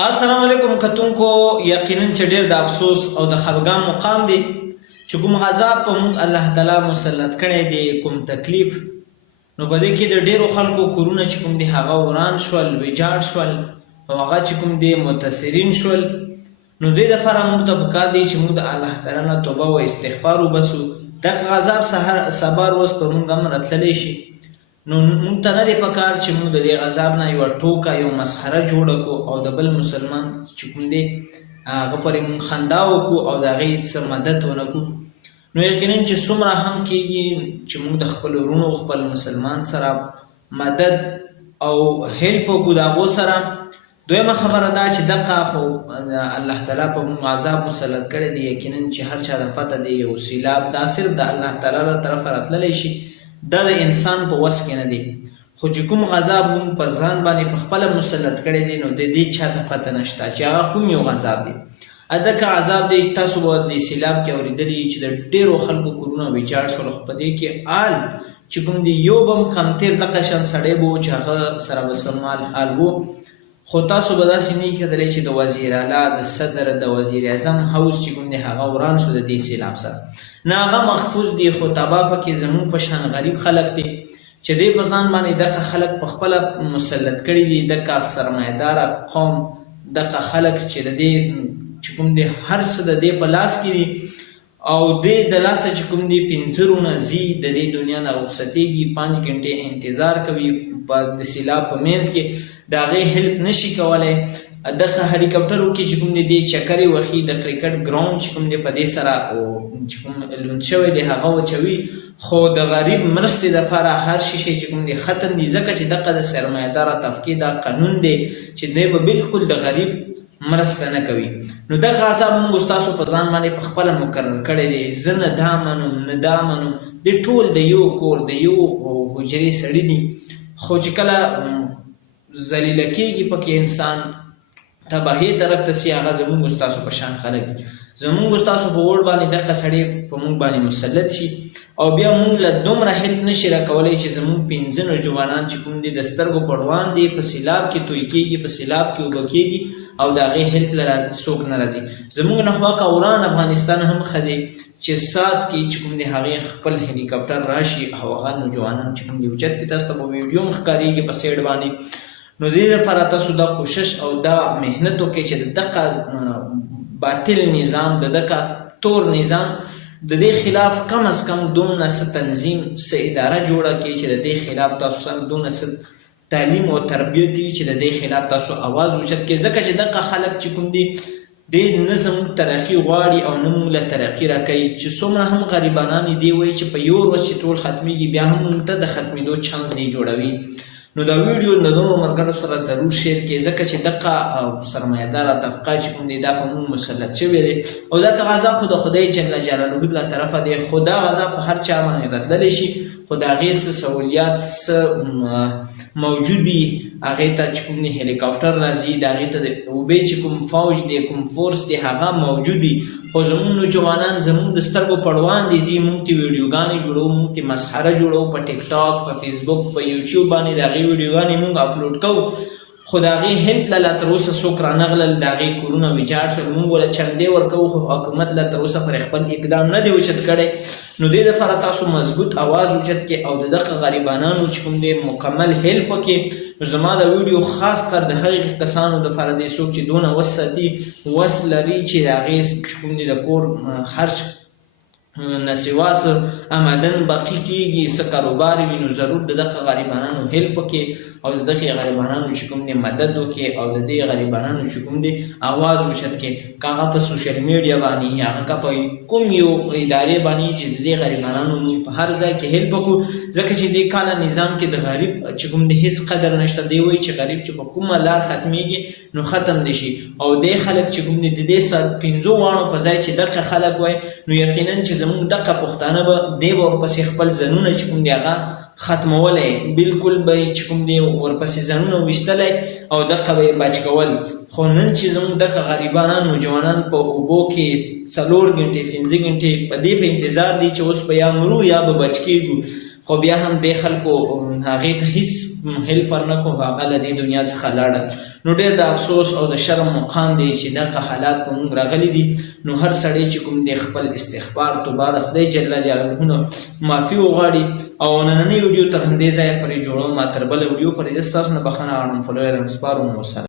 السلام علیکم کتونکو. یقینا چې ډېر د افسوس او د خفګان مقام دی چې کوم عذاب په موږ الله تعالی مسلط کړی دی، کوم تکلیف، نو په دې کې د ډېرو خلکو کورونه چې کوم دی هغه وران شول، ویجاړ شول، او هغه چې کوم دی متاثرین شول. نو دې دپاره موږ ته پکار دی چې موږ د الله تعالی نه توبه او استغفار وباسو. دغه عذاب سبا روز پر موږ هم راتللی شي. نو موږ ته نه دی پکار چې موږ د دې عذاب نه یوه ټوکه یو مسخره جوړه کړو او د بل مسلمان چې کوم دی هغه پرې موږ خندا وکړو او د هغې څه مدد ونه کړو. نو یقینا چې څومره هم کېږي چې موږ د خپلو وروڼو خپل مسلمان سره مدد او هیلپ وکړو د هغو سره. دویمه خبره دا چې دغه خو الله تعالی په موږ عذاب مسلط کړی دی، یقینا چې هر چا د پته دی یو سیلاب دا صرف د الله تعالی له طرفه راتللی شي، دا د انسان په وس کې نه دی. خو چې کوم عذاب موږ په ځان باندې په خپله مسلط کړی دی نو د دې چاته پته نشته چې هغه کوم یو عذاب دی. دغه عذاب دی تاسو به د سیلاب کې اورېدلي چې د ډېرو خلکو کورونه ویجاړ شول، خو په دې کې آل چې کوم دی یو به هم کمتر دغه شان سړی به و چې هغه سره به سمال حال و. خو تاسو به داسې نه کېدلی چې د وزیر اعلی، د صدر، د وزیر اعظم هوس چې کوم دی هغه وران شو د دې سیلاب سره. نه هغه محفوظ دی، خو تباه پکې زموږ په شان غریب خلک دی چې دی په ځان باندې دغه خلک په خپله مسلط کړي دي. دغه سرمایهداره قوم، دغه خلک چې د دې چې کوم دی هر څه د دې په لاس کې دي او دی د لاسه چې کوم دی 5 ورونه ځي، د دې دنیا نه رخصتېږي، 5 ګنټې انتظار کوي د سیلاب په منځ کې، د هغې هیلپ نشي کولی. دغه هلیکاپټرو کې چې کوم دی دې چکرې وخي، د کرکټ ګراونډ چې کوم دی په دې سره چې کوم لوند شوی دی هغه وچوي. خو د غریب مرستې دپاره هر شي چې کوم دی ختم دي، ځکه چې دغه د سرمایهداره طبقې دا قانون دی چې دی به بالکل د غریب مرسته نه کوي. نو دغه عذاب موږ ستاسو په ځان باندې په خپله مقرر کړی دی. زه نه دا منم نه دا منم، دی ټول د یو کور د یو حجرې سړي دي، خو چې کله ذلیله کېږي پکې انسان تباهي طرف ته سي، هغه زموږ ستاسو په شان خلک دي. زموږ ستاسو په وړ باندې دغه سړی په موږ باندې مسلط شي او بیا موږ له دومره هیلپ نشي راکولی چې زموږ 15 نوجوانان چې کوم دي د سترګو په وړاندې دي په سیلاب کې توی کېږي، په سیلاب کې اوبه کېږي او د هغې هیلپ له څوک نه راځي. زموږ نه خواکه وران افغانستان هم ښه دی چې سات کې چې کوم دی هغې خپل هلیکاپټر راشي او هغه نوجوانان چې کوم دی اوچت کې تاسو ته په ویډیو هم ښکارېږي په سیډ باندې. نو دې لپاره تاسو دا کوشش او دا محنت وکړئ چې د دغه باطل نظام، د دغه تور نظام د دې خلاف کم از کم دونه څه تنظیم، څه اداره جوړه کړئ چې د دې خلاف تاسو سره دونه څه تعلیم او تربیت وي چې د دې خلاف تاسو اواز اوچت کړئ. ځکه چې دغه خلک چې کوم دي دې نه زموږ ترقي غواړي او نه موږ له ترقي راکوي. چې څومره هم غریبانان دي وایي چې په یو ورځ چې ټول ختمیږي بیا هم موږ ته د ختمېدو چانس دی جوړوي. نو دا ویډیو د نورو ملګرو سره ضرور شیر کړئ، ځکه چې دغه سرمایهداره طبقه چې کوم دی دا په موږ مسلط شوی دی او دغه عذاب خو د خدای جل جلاله له طرفه دی. خو دا عذاب په هر چا باندې راتللی شي، خو د هغې څه سهولیات څه موجود وي، هغې ته چې کوم دی هلیکاپټر راځي، د هغې ته د اوبې چې کوم فوج دی، کوم فورس دی، هغه موجود وي. خو زموږ نوجوانان زموږ د سترګو په وړاندې ځي، موږ ته ویډیوګانې جوړوو، موږ ته مسخره جوړوو په ټیک ټاک، په فیسبوک، په یوټیوب باندې د هغې ویډیوګانې موږ اپلوډ کوو. خو د هغې هیلپ له لا تراوسه څوک رانغلل، د هغې کورونه ویجاړ شول، موږ ورله چندې ورکوو، خو حکومت له تراوسه پر خپل اقدام نه دی اوچت کړی. نو دې دپاره تاسو مضبوط اواز اوچت کړئ او د دغه غریبانانو چې کوم دی مکمل هیلپ وکړئ. نو زما د ویډیو خاص کر د هغې کسانو دپاره دی څوک چې دونه وس ساتي، وس لري چې د هغې چې کوم دی د کور هر نسوا څه آمدن باقي کېږي، څه کاروبار وي، نو ضرور د دغه غریبانانو هیلپ وکړئ او د دغې غریبانانو چې کوم دی مدد وکړئ او د دې غریبانانو چې کوم دی اواز اوچت کړئ، که هغه په سوشل میډیا باندې یا هغه په کوم یو ادارې باندې چې د دې غریبانانو موږ په هر ځای کې هیلپ وکړو. ځکه چې دې کاله نظام کې د غریب چې کوم دی هېڅ قدر نشته. دی وایي چې غریب چې په کومه لار ختمیږي نو ختم دی شي، او دې خلک چې کوم دی د دې 5 واڼو په ځای چې دغه خلک وایي نو یقینا چې زموږ دغه پښتانه به دی به ورپسې خپل ځانونه چې کوم دی هغه ختمولی، بالکل به یې چې کوم دی ورپسې ځانونه ویشتلی او دغه به یې بچ کول. خو نن چې زموږ دغه غریبانان نوجوانان په اوبو کې 4 ګنټې 5 ګنټې په دې په انتظار دي چې اوس به یا مرو یا به بچ کېږو. خو بیا هم دې خلکو هغې ته هېڅ هیلف ورنه کړو، هغه له دې دنیا څخه لاړل. نو ډېر د افسوس او د شرم مقام دی چې دغه حالات په موږ راغلي دي. نو هر سړی چې کوم دی خپل استغفار توبه د خدای جل جلاله نه معافي وغواړي. او نننۍ ویډیو تر همدې ځایه پورې جوړوم. ما تر بله ویډیو پورې زه ستاسو نه بخښنه غواړم. فالو یې سپارم.